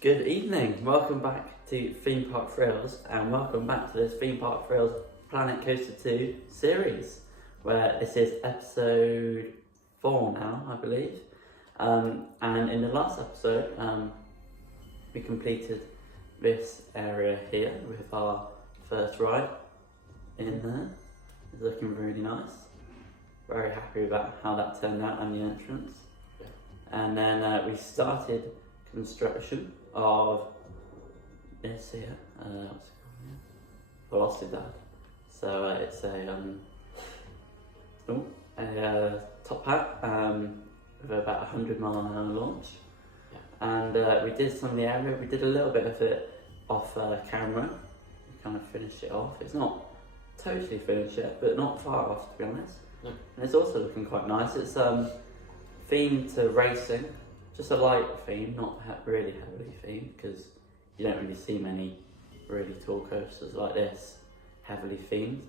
Good evening, welcome back to Theme Park Thrills and welcome back to this Theme Park Thrills Planet Coaster 2 series, where this is episode 4 now, I believe. And in the last episode, we completed this area here with our first ride in there. It's looking really nice. Very happy about how that turned out and the entrance. And then we started construction of this here, what's it called here? Velocidad. So it's a top hat with about 100 mile an hour launch. And we did some of the area, we did a little bit of it off camera. We kind of finished it off. It's not totally finished yet, but not far off, to be honest. No. And it's also looking quite nice. It's themed to racing. Just a light theme, not really heavily themed, because you don't really see many really tall coasters like this heavily themed.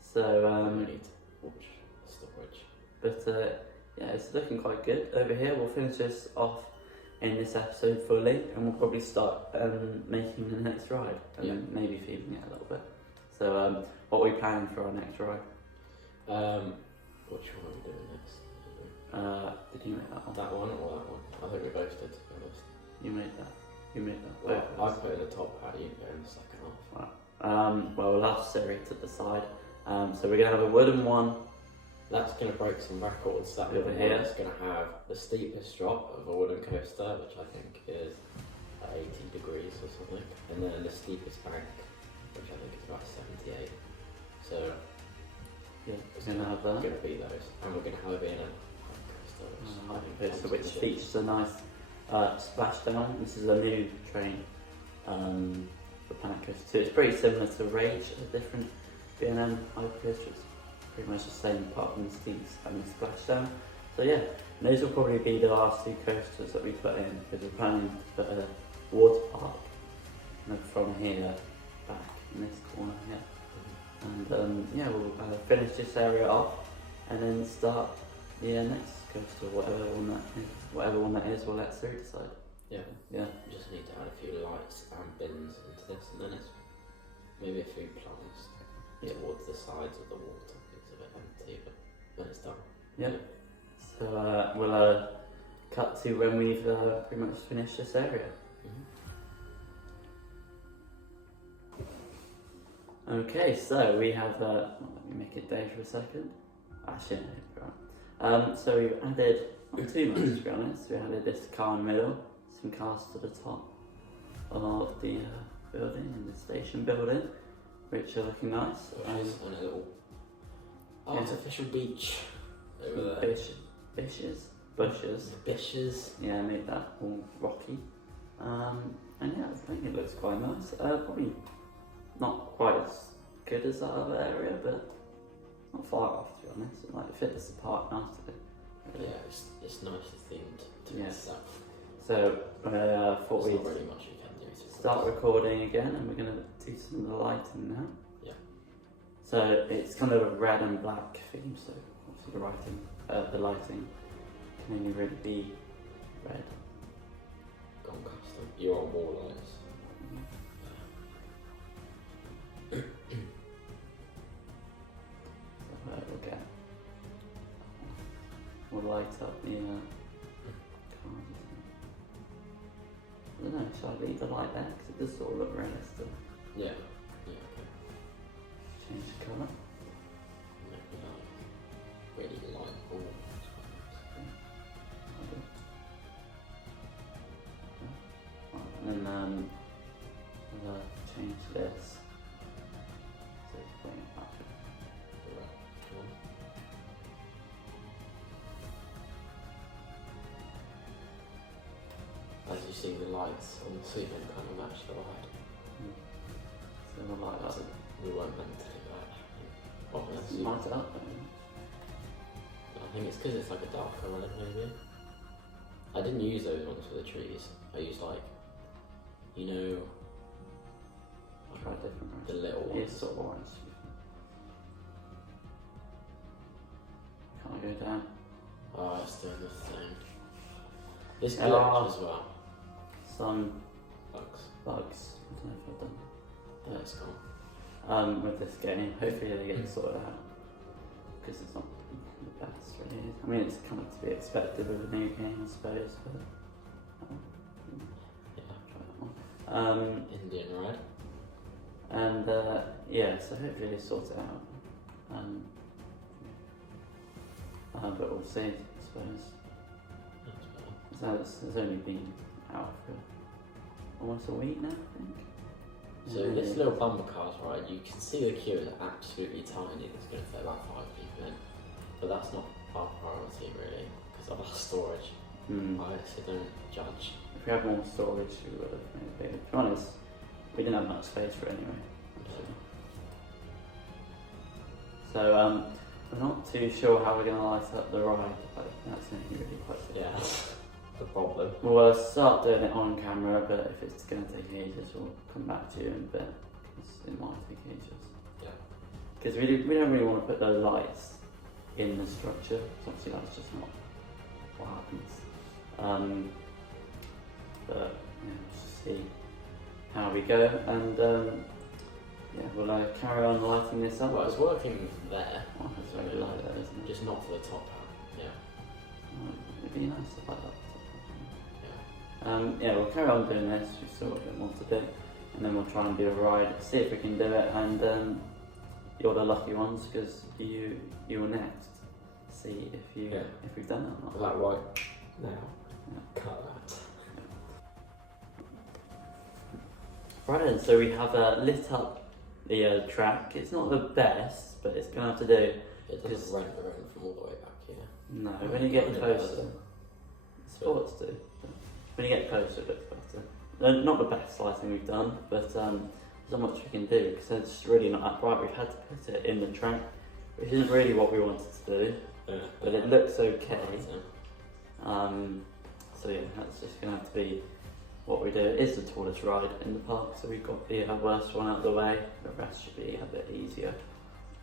So, We need to watch the stopwatch. but yeah, it's looking quite good. Over here, we'll finish this off in this episode fully, and we'll probably start making the next ride, and then maybe theming it a little bit. So, what are we planning for our next ride? Which one are we doing next? Did you make that one? That one or that one? I think we both did, to be honest. You made that. You made that. Well, Both I of us. put in the top hat, you put in the second half. Well, we'll have Siri to the side. So we're gonna have a wooden one. That's going to break some records. That Over one here. is going to have the steepest drop of a wooden coaster, which I think is 80 degrees or something. And then the steepest bank, which I think is about 78. So Yeah, we're gonna have we're that. going to beat those. And we're going to have it in a coaster, which I think So which features a nice splashdown. This is a new train for Planet Coaster 2. It's pretty similar to Rage, a different B&M hypercoaster. It's pretty much the same apart from the steeps and the splashdown. So yeah, and those will probably be the last two coasters that we put in, because we're planning to put a water park from here back in this corner here. And yeah, we'll finish this area off and then start the next coaster, whatever one that is, we'll let Siri decide. Yeah. Yeah. We just need to add a few lights and bins into this, and then it's maybe a few plants towards the sides of the water. It's a bit empty, but when it's done. Yeah. So we'll cut to when we've pretty much finished this area. Okay, so we have, let me make it day for a second. Actually, no, right. So we've added, not too much to be honest, we added this car in the middle, some cars to the top of the building, in the station building, which are looking nice. And a little artificial beach over there. Bushes. Bushes. Yeah, made that all rocky. And yeah, I think it looks quite nice. Probably not quite as good as that other area, but not far off, to be honest. It like fits the park nicely. Really. Yeah, it's nicely themed to itself. So thought There's we'd not really much you can do to start recording again, and we're going to do some of the lighting now. Yeah. So it's kind of a red and black theme, so obviously the lighting can only really be red. Gone custom. You're on wall lights. We'll light up the cars. I don't know, shall I leave the light there? Because it does sort of look realistic. Yeah. Yeah, okay. Change the colour. Really light ball. And then we'll change this. So it's bring it back. As you see, the lights on the ceiling kind of match the ride. So we'll light up. We weren't meant to do that. Obviously. Light it up then. I think it's because it's like a darker red, maybe. I didn't use those ones for the trees. I used like, you know, Try different ones. the little ones. It's sort of orange. Can't go down. Oh, it's doing the thing. This There glitch are as well. some bugs. I don't know if I've done That's cool. with this game. Hopefully they get sorted out because it's not the best really. I mean, it's kind of to be expected with a new game, I suppose. But Yeah. try that one. Indian Red. And yeah, so hopefully they sort it out. But we'll see, I suppose. That's So it's only been out for almost a week now, I think. So this little bumper car's right, you can see the queue is absolutely tiny. It's going to fit about 5 people in, but that's not our priority really because of our storage. I actually don't judge. If we had more storage, we would have made it bigger. To be honest, we didn't have much space for it anyway. Actually. So I'm not too sure how we're going to light up the ride, but that's only really quite Yeah, that's the problem. We'll start doing it on camera, but if it's going to take ages, we'll come back to you in a bit, because it might take ages. Yeah. Because we don't really want to put those lights in the structure, because obviously that's just not what happens. But yeah, just see how we go, and yeah, we'll carry on lighting this up. Well, it's working there. Oh, it's very light there, isn't it? Just not for the top hat. Yeah. It'd be nice if I liked Yeah. yeah, we'll carry on doing this, we've still got a bit more to do, and then we'll try and do a ride, see if we can do it, and you're the lucky ones, because you're next. See if we've done it or not. Like right now. Yeah. Cut that. Right then, so we have lit up the track. It's not the best, but it's going to have to do. It doesn't rent the room from all the way back here. No, when you get It closer, does. sports do. But when you get closer, it looks better. Not the best lighting we've done, but there's not much we can do because it's really not that bright. We've had to put it in the track, which isn't really what we wanted to do, but it looks okay. So yeah, that's just going to have to be what we do. It is the tallest ride in the park, so we've got the worst one out of the way. The rest should be a bit easier,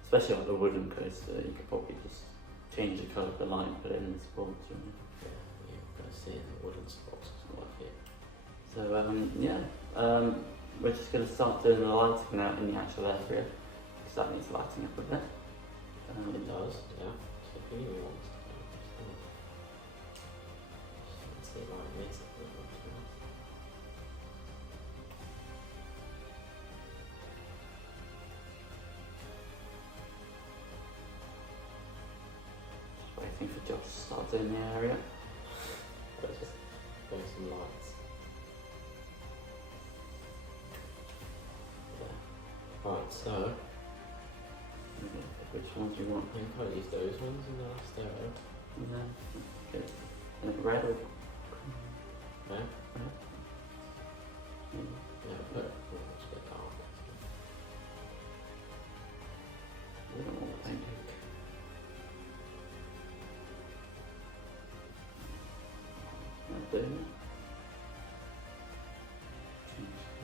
especially on the wooden coaster. You could probably just change the colour of the light and put it in the sports room. Yeah, you're going to see in the wooden spots quite a few. So yeah, we're just going to start doing the lighting now in the actual area because that needs lighting up a bit. It does, yeah. So if anyone wants to do it, just see it right needs it. Waiting for Josh to start doing the area. But just going some lights. Yeah. Right, so Which ones you want? I can probably use those ones in the last area. Yeah, good. And red or Okay? mm. Yeah, but it's a bit dark. We don't want pink. Do it.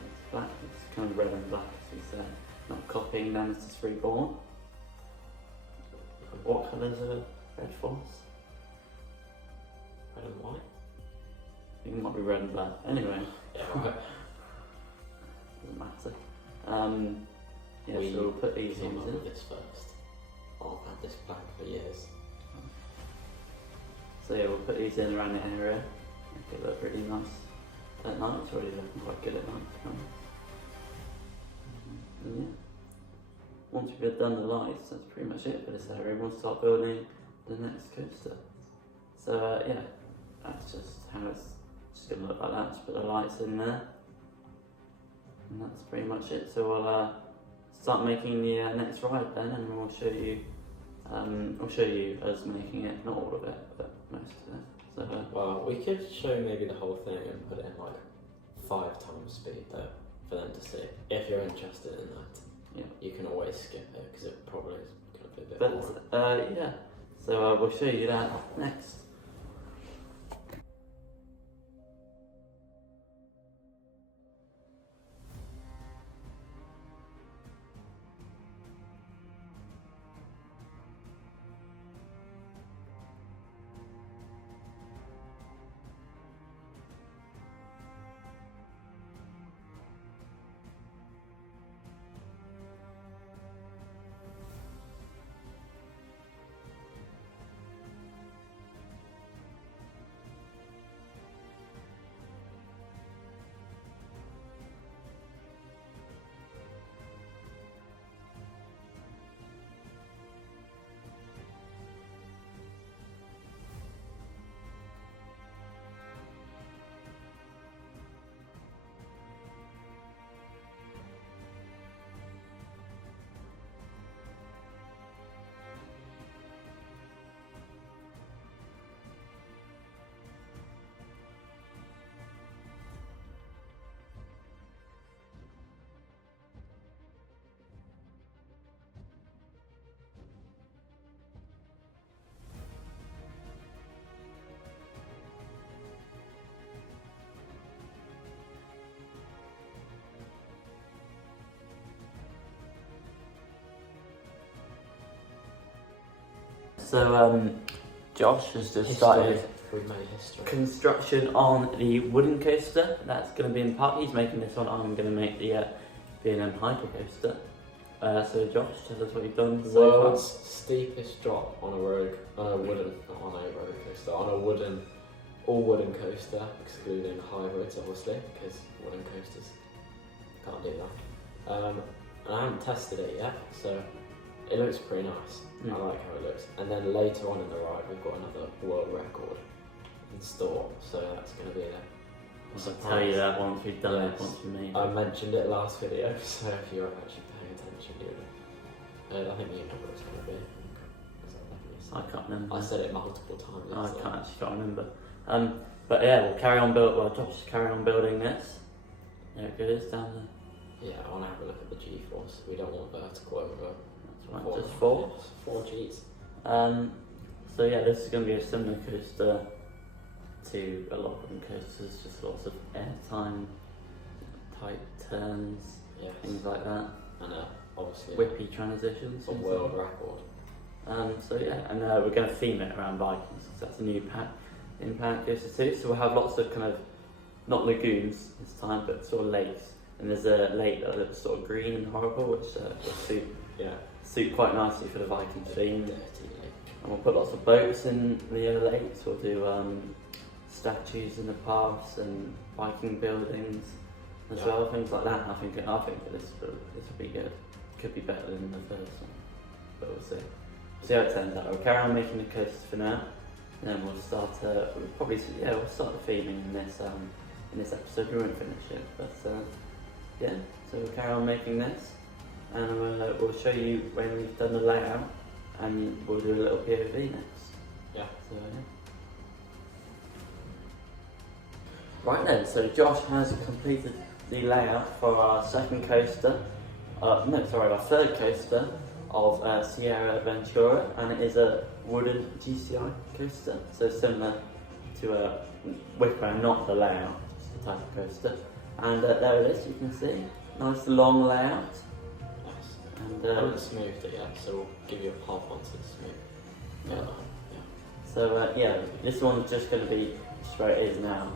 It's black. It's kind of red and black, as we said. Not copying Nemesis Reborn. What colours are Red Force? Red and white? I think it might be red and black. Anyway, Yeah, right. doesn't matter. Yeah, We so we'll put these Came ones up in. with this first. Oh, I've had this black for years. So yeah, we'll put these in around the area. Make it look really nice at night. It's already looking quite good at night, to be honest. And yeah, once we've done the lights, that's pretty much it for this area. We'll start building the next coaster. So yeah, that's just how it's just gonna look like that. Just put the lights in there, and that's pretty much it. So we'll start making the next ride then, and we'll show you. I'll show you us making it, not all of it, but most of it. So Well, we could show maybe the whole thing and put it in like 5 times speed though, for them to see. If you're interested in that, yeah. you can always skip it because it probably is going to be a bit boring. But yeah, so we'll show you that next. So Josh has just started We've made history. construction on the wooden coaster that's going to be in the park. He's making this one. I'm going to make the B&M Hyper coaster. So Josh, tell us what you've done The so world's steepest drop on a wooden, all wooden coaster, excluding hybrids obviously, because wooden coasters can't do that. And I haven't tested it yet, so it looks pretty nice. I like how it looks. And then later on in the ride, we've got another world record in store, so that's going to be I'll tell you that once we've done it, once we made it. I mentioned it last video, so if you're actually paying attention, I think you know what it's going to be. I can't remember. I said it multiple times. I can't remember. But yeah, we'll carry on Josh carry on building this. There it goes down there. Yeah, I want to have a look at the G-force. We don't want vertical over. That's right, just 4. 4 Gs. So yeah, this is going to be a similar coaster to a lot of them coasters, just lots of airtime, tight turns, things like that. And obviously whippy transitions. A world record. So yeah, and we're going to theme it around Vikings, because that's a new pack in Planet Coaster 2. So we'll have lots of kind of, not lagoons this time, but sort of lakes. And there's a lake that looks sort of green and horrible, which will suit quite nicely for the Viking theme. And we'll put lots of boats in the lakes. We'll do statues in the paths and Viking buildings as well, things like that. I think that this will be good. Could be better than the first one, but we'll see. See how it turns out. We'll carry on making the coasters for now, and then we'll start. We'll start the theming in this episode. We won't finish it, but yeah. So we'll carry on making this, and we'll show you when we've done the layout, and we'll do a little POV next. Yeah. So yeah. Right then, so Josh has completed the layout for our second coaster. Our third coaster of Sierra Ventura, and it is a wooden GCI coaster, so similar to a Whipper, not the layout, just the type of coaster. And there it is, you can see, nice long layout. Nice. And I haven't smoothed it yet, so we'll give you a pop once it's smooth. Yeah. So this one's just going to be just where it is now.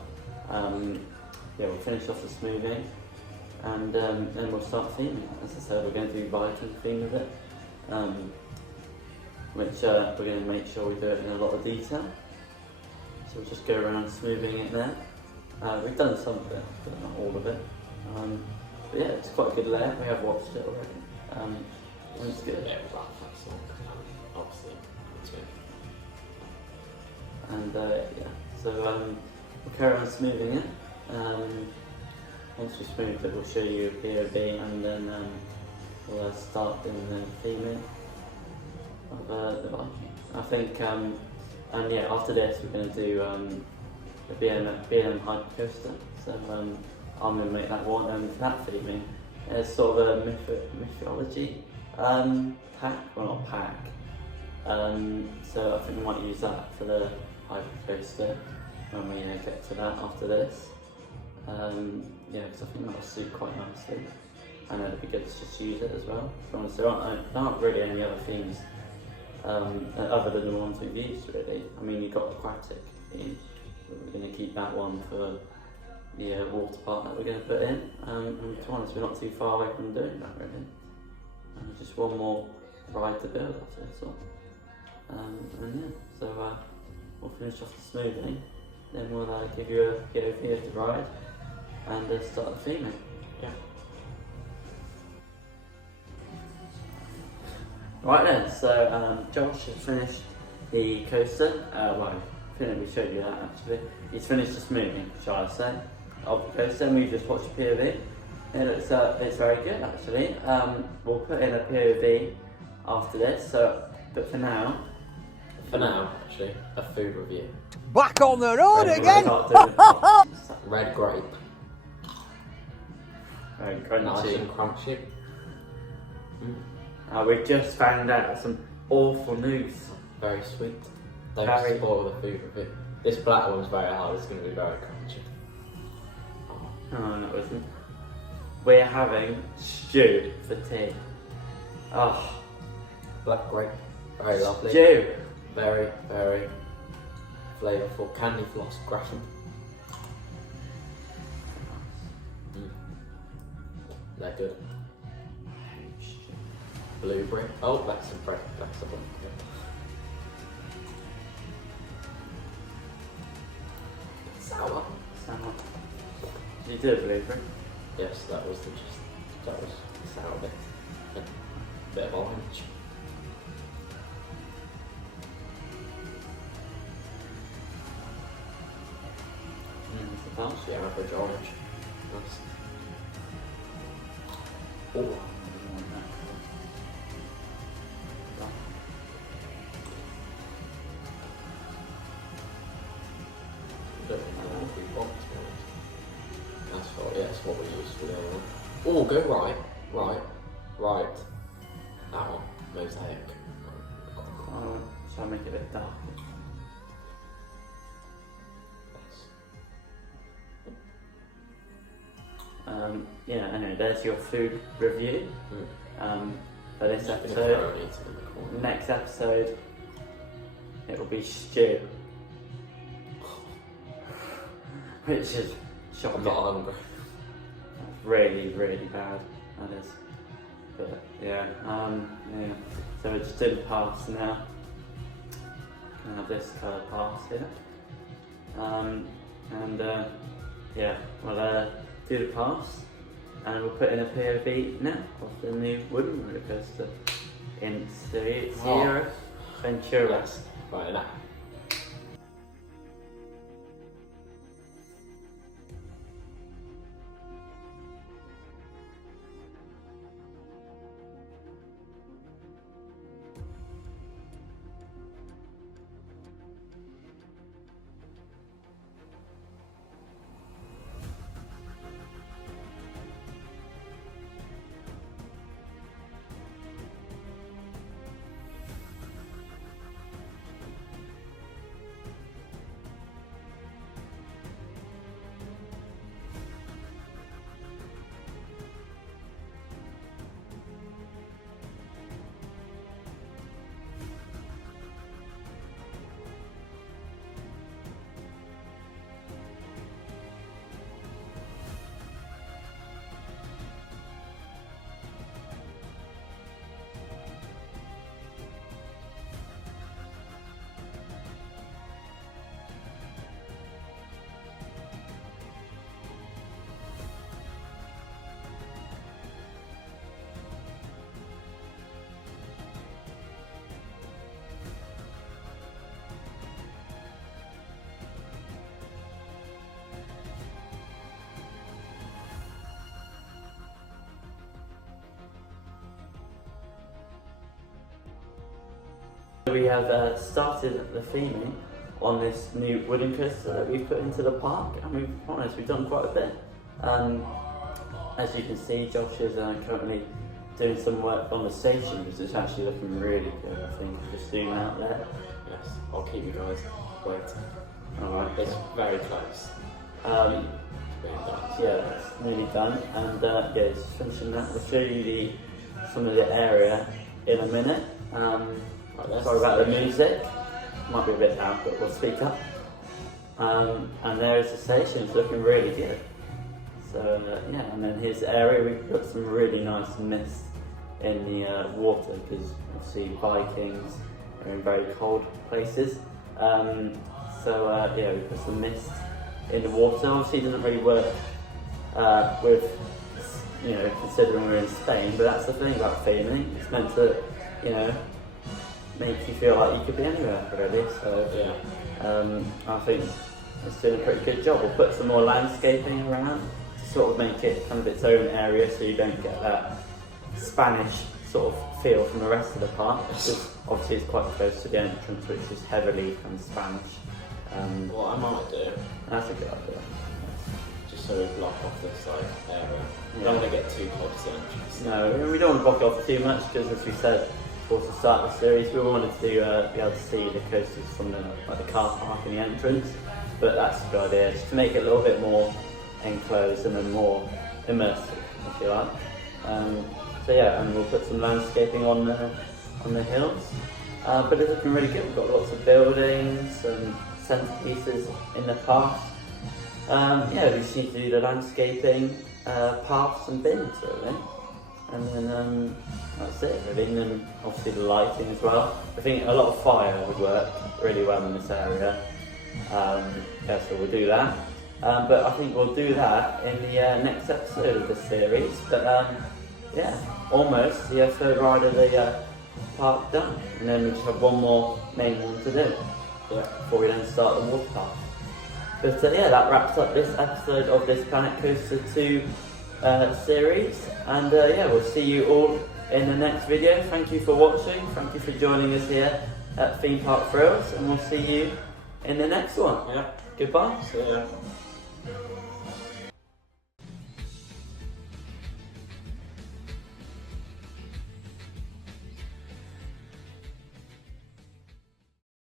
We'll finish off the smoothing, and then we'll start theming. As I said, we're going to do Viking theme with it, which we're going to make sure we do it in a lot of detail. So we'll just go around smoothing it there. We've done some of it, but not all of it. But yeah, it's quite a good layout. We have watched it already. And it's good. Yeah, we'll wrap that song, obviously. And so we'll carry on smoothing it. Once we smooth it, we'll show you a POV, and then we'll start doing the theming of the Viking. I think, after this we're going to do the B&M Hyper coaster. So I'm going to make that one, and for that theming, it's sort of a mythology pack, well not pack. So I think we might use that for the Hyper coaster when we get to that after this. Because I think that'll suit quite nicely, and it'd be good to just use it as well. There aren't really any other themes other than the ones we've used really. I mean, you've got aquatic theme. We're going to keep that one for the water part that we're going to put in. And to be honest, we're not too far away from doing that really. Just one more ride to build after this one. So we'll finish off the smoothing, then we'll give you a POV of the ride, and start the theming. Yeah. Right then, so Josh has finished the coaster. I think we showed you that actually. He's finished the smoothing, shall I say, of the coaster, and we've just watched the POV. It's very good actually. We'll put in a POV after this. But for now, actually, a food review. Back on the road again! Red grape. Very Nice crunchy. and crunchy. We've just found out some awful news. Very sweet. Don't Very- spoil the food review. This black one's very hard, it's going to be very crunchy. Oh, no, it isn't. We're having stew for tea. Oh, Black grape. Very lovely. stew. Very, very flavourful candy floss graham. They're good. Blueberry. Oh, that's a bread. That's a one. Sour. Sour. Did you do it, blueberry? Yes, that was the gist. That was the sour bit. A bit of orange. It's the pass. The average orange. Nice. Oh. That's what we used for the other one. Oh, go right. That one, mosaic. Shall I make it a bit dark? Yeah, anyway, there's your food review for this episode. Next episode, it will be stew. Which is shocking. I'm not hungry. Really, really bad, that is. But yeah, so we're just doing the pass now. Can have this colour pass here. Yeah, we'll do the pass and we'll put in a POV now of the new wooden roller coaster in Sierra Ventura. Right now. We have started the theming on this new wooden coaster that we've put into the park, and we've done quite a bit. As you can see, Josh is currently doing some work on the station, which is actually looking really good. I think just zoom out there. Yes, I'll keep you guys waiting. Alright, It's very close. really done. Yeah, it's nearly done, and yeah, it's finishing that. We'll show you some of the area in a minute. Sorry about the music, might be a bit loud, but we'll speak up. And there is the station, it's looking really good. So yeah, and then his area, we've got some really nice mist in the water, because obviously Vikings are in very cold places. Yeah, we put some mist in the water. Obviously it doesn't really work with, considering we're in Spain, but that's the thing about theming, it's meant to, make you feel like you could be anywhere, really. So yeah, I think it's doing a pretty good job. We'll put some more landscaping around to sort of make it kind of its own area, so you don't get that Spanish sort of feel from the rest of the park. Obviously it's quite close to the entrance, which is heavily kind of Spanish. What I might do, that's a good idea. just so we block off this area. Yeah. Don't want to get too close to the entrance. No, we don't want to block it off too much, because as we said before to start the series, we wanted to be able to see the coasters from the car park and the entrance. But that's a good idea, just to make it a little bit more enclosed and then more immersive, if you like. So yeah, and we'll put some landscaping on the hills. but it's looking really good. We've got lots of buildings and centerpieces in the past. Yeah, we just need to do the landscaping, paths and bins really. And then that's it really, and then obviously the lighting as well. I think a lot of fire would work really well in this area. Yeah, so we'll do that. But I think we'll do that in the next episode of the series. But yeah, almost the third ride of the park done. And then we just have one more main one to do before we then start the water park. But yeah, that wraps up this episode of this Planet Coaster 2 series. And yeah, we'll see you all in the next video. Thank you for watching. Thank you for joining us here at Theme Park Thrills. And we'll see you in the next one. Yeah. Goodbye. See ya.